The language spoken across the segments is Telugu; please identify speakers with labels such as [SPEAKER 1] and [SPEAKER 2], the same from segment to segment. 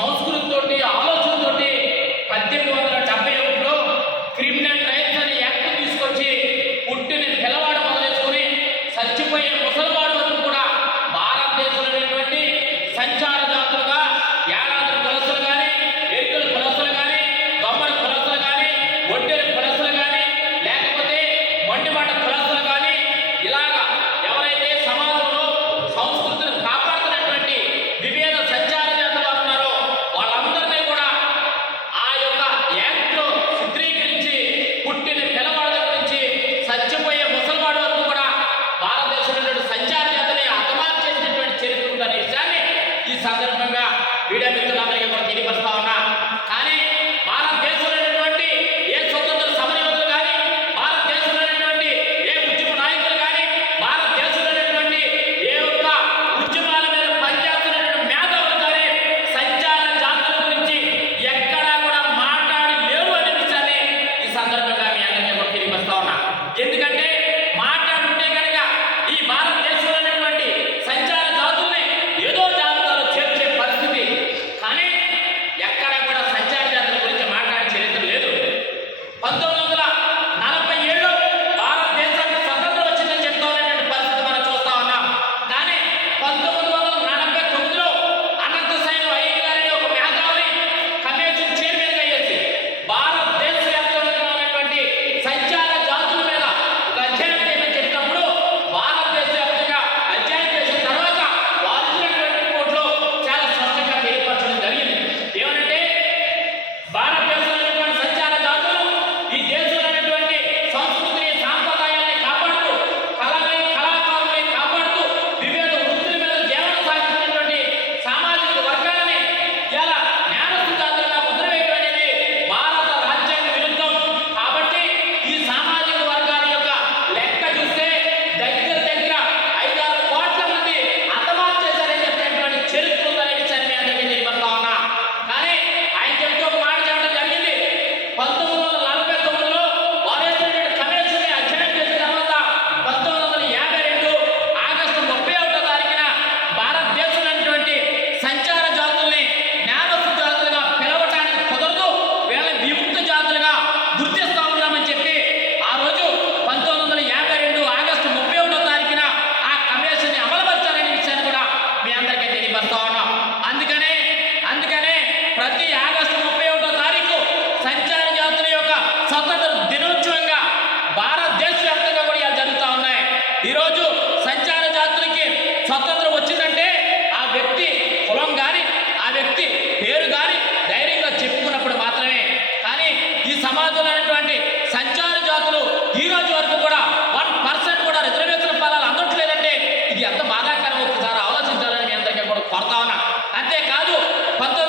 [SPEAKER 1] సంస్కృతితోటి ఆలోచనతోటి పద్దెనిమిది వందల డెబ్బై పంతొమ్మిది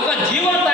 [SPEAKER 1] 我干几万？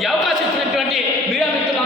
[SPEAKER 1] ఈ అవకాశం ఇచ్చినటువంటి మీడియా మిత్రులు